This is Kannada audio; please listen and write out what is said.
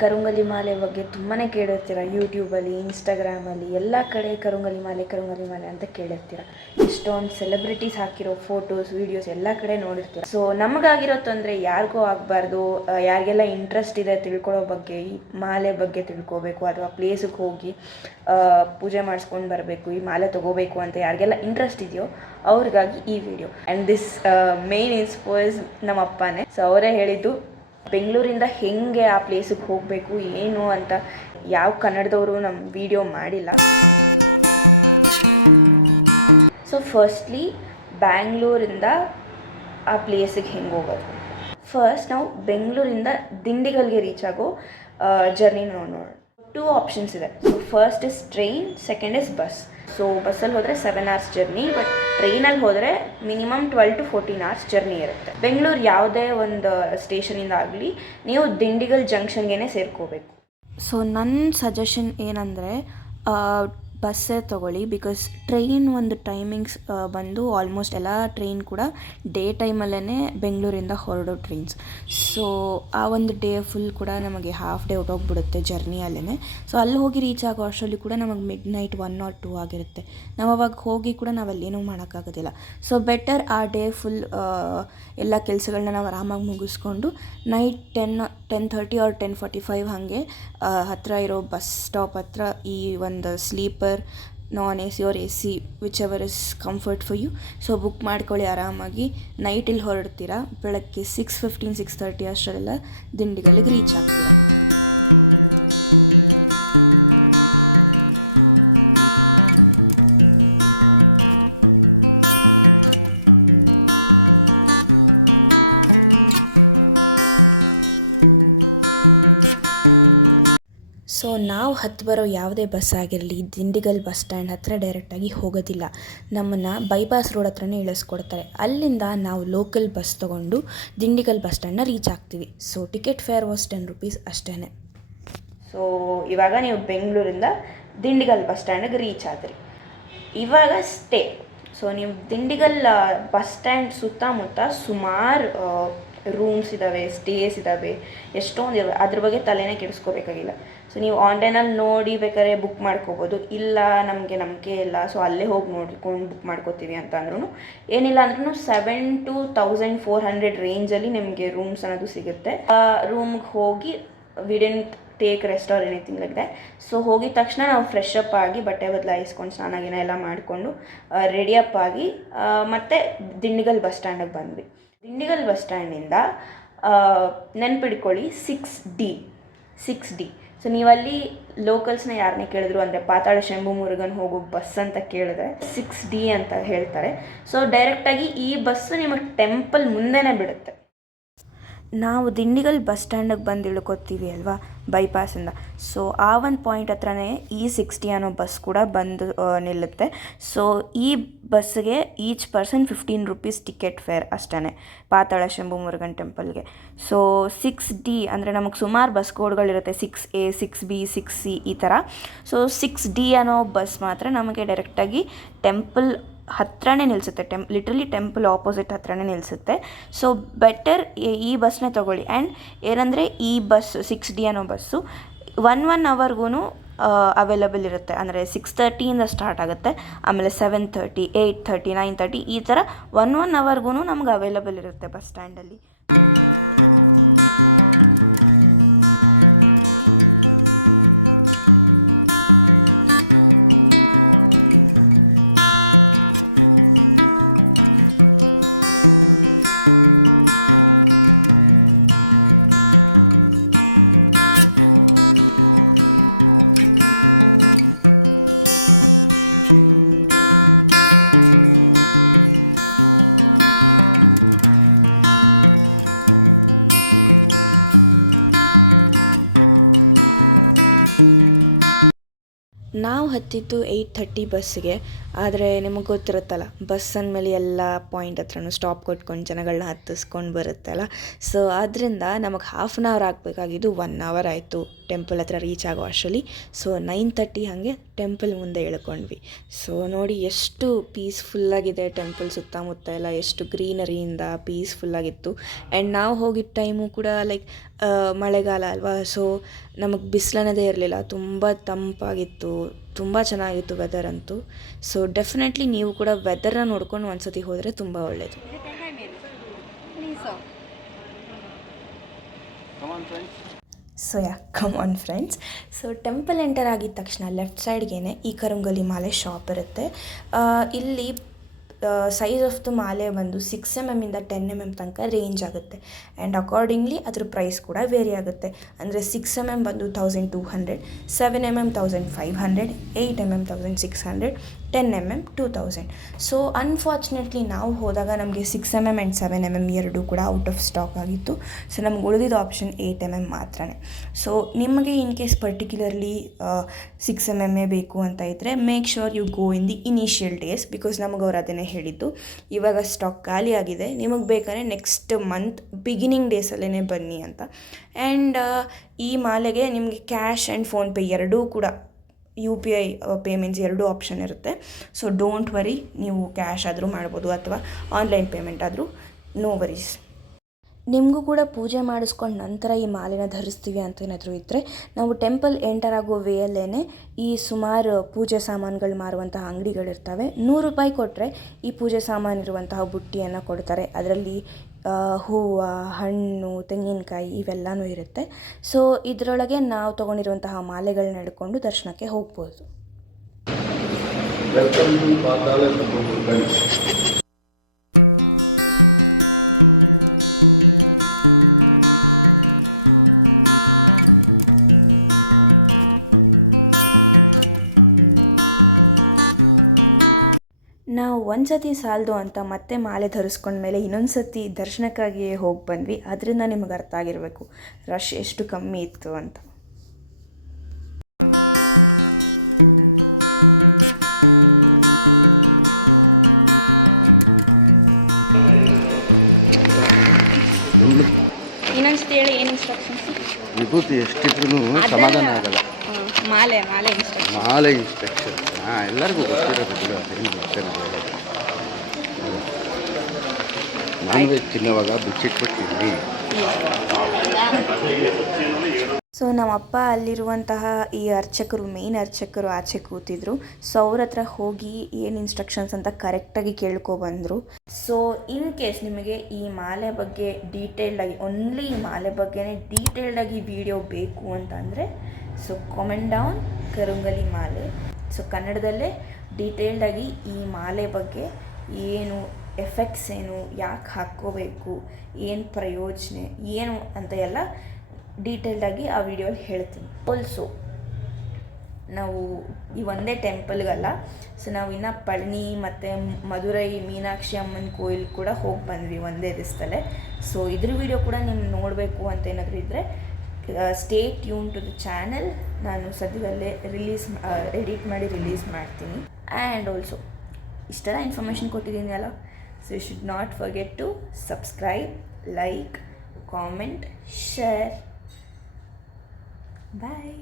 ಕರುಂಗಲಿ ಮಾಲೆ ಬಗ್ಗೆ ತುಂಬಾ ಕೇಳಿರ್ತೀರ. ಯೂಟ್ಯೂಬಲ್ಲಿ, ಇನ್ಸ್ಟಾಗ್ರಾಮಲ್ಲಿ ಎಲ್ಲ ಕಡೆ ಕರುಂಗಲಿ ಮಾಲೆ ಅಂತ ಕೇಳಿರ್ತೀರ. ಎಷ್ಟೊಂದು ಸೆಲೆಬ್ರಿಟೀಸ್ ಹಾಕಿರೋ ಫೋಟೋಸ್, ವೀಡಿಯೋಸ್ ಎಲ್ಲ ಕಡೆ ನೋಡಿರ್ತೀರ. ಸೊ ನಮಗಾಗಿರೋ ತೊಂದರೆ ಯಾರಿಗೂ ಆಗಬಾರ್ದು. ಯಾರಿಗೆಲ್ಲ ಇಂಟ್ರೆಸ್ಟ್ ಇದೆ ತಿಳ್ಕೊಳ್ಳೋ ಬಗ್ಗೆ, ಈ ಮಾಲೆ ಬಗ್ಗೆ ತಿಳ್ಕೊಬೇಕು ಅಥವಾ ಪ್ಲೇಸಿಗೆ ಹೋಗಿ ಪೂಜೆ ಮಾಡಿಸ್ಕೊಂಡು ಬರಬೇಕು, ಈ ಮಾಲೆ ತೊಗೋಬೇಕು ಅಂತ ಯಾರಿಗೆಲ್ಲ ಇಂಟ್ರೆಸ್ಟ್ ಇದೆಯೋ ಅವ್ರಿಗಾಗಿ ಈ ವಿಡಿಯೋ. ಆ್ಯಂಡ್ ದಿಸ್ ಮೇನ್ ಇನ್ಸ್ಪೋಸ್ ನಮ್ಮ ಅಪ್ಪನೇ. ಸೊ ಅವರೇ ಹೇಳಿದ್ದು ಬೆಂಗಳೂರಿಂದ ಹೆಂಗೆ ಆ ಪ್ಲೇಸಿಗೆ ಹೋಗಬೇಕು ಏನು ಅಂತ ಯಾವ ಕನ್ನಡದವರು ನಮ್ಮ ವಿಡಿಯೋ ಮಾಡಿಲ್ಲ. ಸೊ ಫಸ್ಟ್ಲಿ ಬ್ಯಾಂಗ್ಳೂರಿಂದ ಆ ಪ್ಲೇಸಿಗೆ ಹೆಂಗೆ ಹೋಗೋದು. ಫಸ್ಟ್ ನಾವು ಬೆಂಗಳೂರಿಂದ ದಿಂಡಿಗಲ್ಗೆ ರೀಚ್ ಆಗೋ ಜರ್ನಿ ನೋಡೋಣ. 2 ಆಪ್ಷನ್ಸ್ ಇದೆ. So first is train, second is bus. So ಬಸ್ಸಲ್ಲಿ ಹೋದರೆ 7 hours ಜರ್ನಿ, ಬಟ್ ಟ್ರೈನಲ್ಲಿ ಹೋದರೆ ಮಿನಿಮಮ್ 12 to 14 hours ಜರ್ನಿ ಇರುತ್ತೆ. ಬೆಂಗಳೂರು ಯಾವುದೇ ಒಂದು ಸ್ಟೇಷನಿಂದ ಆಗಲಿ ನೀವು ದಿಂಡಿಗಲ್ ಜಂಕ್ಷನ್ಗೆ ಸೇರ್ಕೋಬೇಕು. ಸೊ ನನ್ನ ಸಜೆಷನ್ ಏನಂದರೆ ಬಸ್ಸೇ ತೊಗೊಳ್ಳಿ. ಬಿಕಾಸ್ ಟ್ರೈನ್ ಒಂದು ಟೈಮಿಂಗ್ಸ್ ಬಂದು ಆಲ್ಮೋಸ್ಟ್ ಎಲ್ಲ ಟ್ರೈನ್ ಕೂಡ ಡೇ ಟೈಮಲ್ಲೇ ಬೆಂಗಳೂರಿಂದ ಹೊರಡೋ ಟ್ರೈನ್ಸ್. ಸೊ ಆ ಒಂದು ಡೇ ಫುಲ್ ಕೂಡ ನಮಗೆ ಹಾಫ್ ಡೇ ಹೊರಟೋಗ್ಬಿಡುತ್ತೆ ಜರ್ನಿಯಲ್ಲೇ. ಸೊ ಅಲ್ಲಿ ಹೋಗಿ ರೀಚ್ ಆಗೋ ಅಷ್ಟರಲ್ಲಿ ಕೂಡ ನಮಗೆ ಮಿಡ್ ನೈಟ್ 1 or 2 ಆಗಿರುತ್ತೆ. ನಾವು ಅವಾಗ ಹೋಗಿ ಕೂಡ ನಾವಲ್ಲೇನೂ ಮಾಡೋಕ್ಕಾಗೋದಿಲ್ಲ. ಸೊ ಬೆಟರ್ ಆ ಡೇ ಫುಲ್ ಎಲ್ಲ ಕೆಲಸಗಳನ್ನ ನಾವು ಆರಾಮಾಗಿ ಮುಗಿಸ್ಕೊಂಡು ನೈಟ್ 10:30 or 10:45 ಹಾಗೆ ಹತ್ತಿರ ಇರೋ ಬಸ್ ಸ್ಟಾಪ್ ಹತ್ರ ಈ ಒಂದು sleeper, non AC or AC whichever is comfort for you. So book ಮಾಡ್ಕೊಳ್ಳಿ ಆರಾಮಾಗಿ. ನೈಟ್ ಇಲ್ಲಿ ಹೊರಡ್ತೀರಾ, ಬೆಳಗ್ಗೆ 6:15, 6:30 ಅಷ್ಟರೆಲ್ಲ ದಿಂಡಿಗಳಿಗೆ ರೀಚ್ ಆಗ್ತೀವಿ. ಸೊ ನಾವು ಹತ್ತು ಬರೋ ಯಾವುದೇ ಬಸ್ ಆಗಿರಲಿ ದಿಂಡಿಗಲ್ ಬಸ್ ಸ್ಟ್ಯಾಂಡ್ ಹತ್ರ ಡೈರೆಕ್ಟಾಗಿ ಹೋಗೋದಿಲ್ಲ. ನಮ್ಮನ್ನು ಬೈಪಾಸ್ ರೋಡ್ ಹತ್ರನೇ ಇಳಿಸ್ಕೊಡ್ತಾರೆ. ಅಲ್ಲಿಂದ ನಾವು ಲೋಕಲ್ ಬಸ್ ತೊಗೊಂಡು ದಿಂಡಿಗಲ್ ಬಸ್ ಸ್ಟ್ಯಾಂಡ್ನ ರೀಚ್ ಆಗ್ತೀವಿ. So ticket fair was 10 rupees ಅಷ್ಟೇ. ಸೊ ಇವಾಗ ನೀವು ಬೆಂಗಳೂರಿಂದ ದಿಂಡಿಗಲ್ ಬಸ್ ಸ್ಟ್ಯಾಂಡಿಗೆ ರೀಚ್ ಆದ್ರಿ. ಇವಾಗ ಸ್ಟೇ. ಸೊ ನೀವು ದಿಂಡಿಗಲ್ ಬಸ್ ಸ್ಟ್ಯಾಂಡ್ ಸುತ್ತಮುತ್ತ ಸುಮಾರು ರೂಮ್ಸ್ ಇದ್ದಾವೆ, ಸ್ಟೇಸ್ ಇದ್ದಾವೆ, ಎಷ್ಟೊಂದು ಇದ್ದಾವೆ. ಅದ್ರ ಬಗ್ಗೆ ತಲೆನೇ ಕೆಡಿಸ್ಕೋಬೇಕಾಗಿಲ್ಲ. ಸೊ ನೀವು ಆನ್ಲೈನಲ್ಲಿ ನೋಡಿ ಬೇಕಾದ್ರೆ ಬುಕ್ ಮಾಡ್ಕೋಬೋದು. ಇಲ್ಲ ನಮಗೆ ನಂಬಿಕೆ ಇಲ್ಲ, ಸೊ ಅಲ್ಲೇ ಹೋಗಿ ನೋಡ್ಕೊಂಡು ಬುಕ್ ಮಾಡ್ಕೋತೀವಿ ಅಂತ ಅಂದ್ರೂ ಏನಿಲ್ಲ ಅಂದ್ರೂ 7 to 1400 ರೇಂಜಲ್ಲಿ ನಿಮಗೆ ರೂಮ್ಸ್ ಅನ್ನೋದು ಸಿಗುತ್ತೆ. ಆ ರೂಮ್ಗೆ ಹೋಗಿ we didn't take rest or anything like that. So ಹೋಗಿದ ತಕ್ಷಣ ನಾವು ಫ್ರೆಶ್ ಅಪ್ ಆಗಿ ಬಟ್ಟೆ ಬದಲಾಯಿಸ್ಕೊಂಡು ಸ್ನಾನ ಗಿನ ಎಲ್ಲ ಮಾಡಿಕೊಂಡು ರೆಡಿಯಪ್ ಆಗಿ ಮತ್ತೆ ದಿಂಡಿಗಲ್ ಬಸ್ ಸ್ಟ್ಯಾಂಡಿಗೆ ಬಂದ್ವಿ. ದಿಂಡಿಗಲ್ ಬಸ್ ಸ್ಟ್ಯಾಂಡಿಂದ ನೆನ್ಪಿಡ್ಕೊಳ್ಳಿ 6D. ಸೊ ನೀವಲ್ಲಿ ಲೋಕಲ್ಸ್ನ ಯಾರನ್ನೇ ಕೇಳಿದ್ರು ಅಂದರೆ ಪಾತಾಳ ಶಂಭು ಮುರುಗನ್ ಹೋಗೋ ಬಸ್ ಅಂತ ಕೇಳಿದ್ರೆ 6D ಅಂತ ಹೇಳ್ತಾರೆ. ಸೊ ಡೈರೆಕ್ಟಾಗಿ ಈ ಬಸ್ಸು ನಿಮಗೆ ಟೆಂಪಲ್ ಮುಂದೆನೇ ಬಿಡುತ್ತೆ. ನಾವು ದಿಂಡಿಗಲ್ ಬಸ್ ಸ್ಟ್ಯಾಂಡಿಗೆ ಬಂದು ಇಳ್ಕೊತೀವಿ ಅಲ್ವಾ ಬೈಪಾಸಿಂದ. ಸೊ ಆ ಒಂದು ಪಾಯಿಂಟ್ ಹತ್ರನೇ ಈ 6D ಅನ್ನೋ ಬಸ್ ಕೂಡ ಬಂದು ನಿಲ್ಲುತ್ತೆ. ಸೊ ಈ ಬಸ್ಸಿಗೆ each person 15 rupees ticket fair ಅಷ್ಟೇ ಪಾತಾಳ ಶಂಭು ಮುರುಗನ್ ಟೆಂಪಲ್ಗೆ. ಸೊ 6D ಅಂದರೆ ನಮಗೆ ಸುಮಾರು ಬಸ್ ಕೋಡ್ಗಳಿರುತ್ತೆ, 6A, 6B, 6C ಈ ಥರ. ಸೊ 6D ಅನ್ನೋ ಬಸ್ ಮಾತ್ರ ನಮಗೆ ಡೈರೆಕ್ಟಾಗಿ ಟೆಂಪಲ್ ಹತ್ರನೇ ನಿಲ್ಲಿಸುತ್ತೆ. ಲಿಟ್ರಲಿ ಟೆಂಪಲ್ ಆಪೋಸಿಟ್ ಹತ್ರನೇ ನಿಲ್ಲಿಸುತ್ತೆ. ಸೊ ಬೆಟರ್ ಈ ಬಸ್ನ ತೊಗೊಳ್ಳಿ. ಆ್ಯಂಡ್ ಏನಂದರೆ ಈ ಬಸ್ಸು 6D ಅನ್ನೋ ಬಸ್ಸು 1 hourಗೂ ಅವೈಲಬಲ್ ಇರುತ್ತೆ. ಅಂದರೆ 6:30 ಸ್ಟಾರ್ಟ್ ಆಗುತ್ತೆ, ಆಮೇಲೆ 7:30, 8:30, 9:30 ಈ ಥರ 1 hourಗೂ ನಮ್ಗೆ ಅವೈಲಬಲ್ ಇರುತ್ತೆ ಬಸ್ ಸ್ಟ್ಯಾಂಡಲ್ಲಿ. ನಾವು ಹತ್ತಿದ್ದು 8:30 ಬಸ್ಸಿಗೆ. ಆದರೆ ನಿಮಗೆ ಗೊತ್ತಿರುತ್ತಲ್ಲ, ಬಸ್ ಅಂದಮೇಲೆ ಎಲ್ಲ ಪಾಯಿಂಟ್ ಹತ್ರನೂ ಸ್ಟಾಪ್ ಕೊಟ್ಕೊಂಡು ಜನಗಳನ್ನ ಹತ್ತಿಸ್ಕೊಂಡು ಬರುತ್ತಲ್ಲ. ಸೊ ಆದ್ದರಿಂದ ನಮಗೆ 1/2 ಆಗಬೇಕಾಗಿದ್ದು 1 ಅವರ್ ಆಯಿತು ಟೆಂಪಲ್ ಹತ್ರ ರೀಚ್ ಆಗೋ ಅಷ್ಟರಲ್ಲಿ. ಸೊ 9:30 ಹಾಗೆ ಟೆಂಪಲ್ ಮುಂದೆ ಇಳ್ಕೊಂಡ್ವಿ. ಸೊ ನೋಡಿ ಎಷ್ಟು ಪೀಸ್ಫುಲ್ಲಾಗಿದೆ ಟೆಂಪಲ್ ಸುತ್ತಮುತ್ತ ಎಲ್ಲ, ಎಷ್ಟು ಗ್ರೀನರಿಯಿಂದ ಪೀಸ್ಫುಲ್ಲಾಗಿತ್ತು. ಆ್ಯಂಡ್ ನಾವು ಹೋಗಿದ್ದ ಟೈಮು ಕೂಡ ಲೈಕ್ ಮಳೆಗಾಲ ಅಲ್ವಾ, ಸೊ ನಮಗೆ ಬಿಸಿಲನ್ನೋದೇ ಇರಲಿಲ್ಲ, ತುಂಬ ತಂಪಾಗಿತ್ತು, ತುಂಬ ಚೆನ್ನಾಗಿತ್ತು ವೆದರ್ ಅಂತೂ. ಸೊ ಡೆಫಿನೆಟ್ಲಿ ನೀವು ಕೂಡ ವೆದರ್ನ ನೋಡ್ಕೊಂಡು ಒಂದ್ಸತಿ ಹೋದರೆ ತುಂಬ ಒಳ್ಳೆಯದು. So come on friends. So temple enter ಆಗಿದ ತಕ್ಷಣ ಲೆಫ್ಟ್ ಸೈಡ್ಗೇ ಈ ಕರಂಗಲಿ ಮಾಲೆ ಶಾಪ್ ಇರುತ್ತೆ. ಇಲ್ಲಿ ಸೈಜ್ ಆಫ್ ದ ಮಾಲೆ ಬಂದು 6 mm ಇಂದ 10 mm ತನಕ ರೇಂಜ್ ಆಗುತ್ತೆ. ಆ್ಯಂಡ್ ಅಕಾರ್ಡಿಂಗ್ಲಿ ಅದ್ರ ಪ್ರೈಸ್ ಕೂಡ ವೇರಿ ಆಗುತ್ತೆ. ಅಂದರೆ 6 mm ಬಂದು 1200, 7 mm 1500, 8 mm 1600, 10 mm 2000. So unfortunately ನಾವು ಹೋದಾಗ ನಮಗೆ 6 mm ಆ್ಯಂಡ್ 7 mm ಎರಡೂ ಕೂಡ ಔಟ್ ಆಫ್ ಸ್ಟಾಕ್ ಆಗಿತ್ತು. ಸೊ ನಮ್ಗೆ ಉಳಿದಿದ್ದ ಆಪ್ಷನ್ 8 mm ಮಾತ್ರನೇ. ಸೊ ನಿಮಗೆ ಇನ್ ಕೇಸ್ ಪರ್ಟಿಕ್ಯುಲರ್ಲಿ 6 mm ಬೇಕು ಅಂತ ಇದ್ದರೆ make sure you go in the initial days, because ನಮಗೆ ಅವ್ರು ಅದನ್ನೇ ಹೇಳಿದ್ದು, ಇವಾಗ ಸ್ಟಾಕ್ ಖಾಲಿ ಆಗಿದೆ, ನಿಮಗೆ ಬೇಕಾದ್ರೆ ನೆಕ್ಸ್ಟ್ ಮಂತ್ ಬಿಗಿನಿಂಗ್ ಡೇಸಲ್ಲೇ ಬನ್ನಿ ಅಂತ. ಆ್ಯಂಡ್ ಈ ಮಾಲೆಗೆ ನಿಮಗೆ ಕ್ಯಾಶ್ ಆ್ಯಂಡ್ ಫೋನ್ಪೇ ಎರಡೂ ಕೂಡ UPI ಪೇಮೆಂಟ್ಸ್ ಎರಡೂ ಆಪ್ಷನ್ ಇರುತ್ತೆ. ಸೊ ಡೋಂಟ್ ವರಿ, ನೀವು ಕ್ಯಾಶ್ ಆದರೂ ಮಾಡ್ಬೋದು ಅಥವಾ ಆನ್ಲೈನ್ ಪೇಮೆಂಟ್ ಆದರೂ, ನೋ ವರೀಸ್. ನಿಮಗೂ ಕೂಡ ಪೂಜೆ ಮಾಡಿಸ್ಕೊಂಡು ನಂತರ ಈ ಮಾಲೆನ ಧರಿಸ್ತೀವಿ ಅಂತ ಏನಾದರೂ ಇದ್ದರೆ, ನಾವು ಟೆಂಪಲ್ ಎಂಟರ್ ಆಗೋ ವೇಯಲ್ಲೇ ಈ ಸುಮಾರು ಪೂಜೆ ಸಾಮಾನುಗಳು ಮಾರುವಂತಹ ಅಂಗಡಿಗಳಿರ್ತವೆ. 100 ರೂಪಾಯಿ ಕೊಟ್ಟರೆ ಈ ಪೂಜೆ ಸಾಮಾನು ಇರುವಂತಹ ಬುಟ್ಟಿಯನ್ನು ಕೊಡ್ತಾರೆ. ಅದರಲ್ಲಿ ಹೂವು, ಹಣ್ಣು, ತೆಂಗಿನಕಾಯಿ ಇವೆಲ್ಲವೂ ಇರುತ್ತೆ. ಸೊ ಇದರೊಳಗೆ ನಾವು ತೊಗೊಂಡಿರುವಂತಹ ಮಾಲೆಗಳನ್ನ ಹಿಡ್ಕೊಂಡು ದರ್ಶನಕ್ಕೆ ಹೋಗ್ಬೋದು. ಒಂದು ಸತಿ ಸಾಲದು ಅಂತ ಮತ್ತೆ ಮಾಲೆ ಧರಿಸ್ಕೊಂಡ್ಮೇಲೆ ಇನ್ನೊಂದು ಸತಿ ದರ್ಶನಕ್ಕಾಗಿಯೇ ಹೋಗಿ ಬಂದ್ವಿ. ಅದರಿಂದ ನಿಮಗೆ ಅರ್ಥ ಆಗಿರಬೇಕು ರಶ್ ಎಷ್ಟು ಕಮ್ಮಿ ಇತ್ತು ಅಂತ. ಇನ್ನೊಂದ್ಸತಿ ಹೇಳಿ, ಏನು ಇನ್ಸ್ಟ್ರಕ್ಷನ್ಸ್? ವಿಭೂತಿ ಎಷ್ಟಿದ್ರು ಸಮಾಧಾನ ಆಗಲ್ಲ. ಮಾಲೆ ಇನ್ಸ್ಟ್ರಕ್ಷನ್ಸ್ ಎಲ್ಲರಿಗೂ ಗೊತ್ತಿರೋದಿಲ್ಲ. Non veg ತಿನ್ನೋವಾಗ ಬಿಚ್ಚಿಟ್ಬಿಡ್ತೀವಿ. ಸೊ ನಮ್ಮಪ್ಪ ಅಲ್ಲಿರುವಂತಹ ಈ ಅರ್ಚಕರು, ಮೇನ್ ಅರ್ಚಕರು ಆಚೆ ಕೂತಿದ್ರು. ಸೊ ಅವ್ರ ಹತ್ರ ಹೋಗಿ ಏನು ಇನ್ಸ್ಟ್ರಕ್ಷನ್ಸ್ ಅಂತ ಕರೆಕ್ಟಾಗಿ ಕೇಳ್ಕೊಬಂದರು. ಸೊ ಇನ್ ಕೇಸ್ ನಿಮಗೆ ಈ ಮಾಲೆ ಬಗ್ಗೆ ಡೀಟೇಲ್ಡಾಗಿ, ಓನ್ಲಿ ಈ ಮಾಲೆ ಬಗ್ಗೆನೇ ಡೀಟೇಲ್ಡಾಗಿ ವಿಡಿಯೋ ಬೇಕು ಅಂತಂದರೆ ಸೊ ಕಾಮೆಂಟ್ ಡೌನ್ ಕರಂಗಲಿ ಮಾಲೆ. ಸೊ ಕನ್ನಡದಲ್ಲೇ ಡೀಟೇಲ್ಡಾಗಿ ಈ ಮಾಲೆ ಬಗ್ಗೆ ಏನು ಎಫೆಕ್ಟ್ಸ್ ಏನು, ಯಾಕೆ ಹಾಕ್ಕೋಬೇಕು, ಏನು ಪ್ರಯೋಜನ ಏನು ಅಂತ ಎಲ್ಲ ಡೀಟೇಲ್ಡಾಗಿ ಆ ವಿಡಿಯೋಲಿ ಹೇಳ್ತೀನಿ. ಆಲ್ಸೋ ನಾವು ಈ ಒಂದೇ ಟೆಂಪಲ್ಗಲ್ಲ, ಸೊ ನಾವು ಇನ್ನು ಪಳನಿ ಮತ್ತು ಮಧುರೈ ಮೀನಾಕ್ಷಿ ಅಮ್ಮನ ಕೋಯಿಲ್ ಕೂಡ ಹೋಗಿ ಬಂದ್ವಿ ಒಂದೇ ದಿವಸದಲ್ಲೇ. ಸೊ ಇದ್ರ ವಿಡಿಯೋ ಕೂಡ ನಿಮ್ಗೆ ನೋಡಬೇಕು ಅಂತ ಏನಾದರೂ ಇದ್ದರೆ stay tune to the channel. ನಾನು ಸದ್ಯದಲ್ಲೇ ಎಡಿಟ್ ಮಾಡಿ ರಿಲೀಸ್ ಮಾಡ್ತೀನಿ. ಆ್ಯಂಡ್ ಆಲ್ಸೋ ಇಷ್ಟೆಲ್ಲ ಇನ್ಫಾರ್ಮೇಷನ್ ಕೊಟ್ಟಿದ್ದೀನಿ ಅಲ್ಲ, so you should not forget to subscribe, like, comment, share. Bye.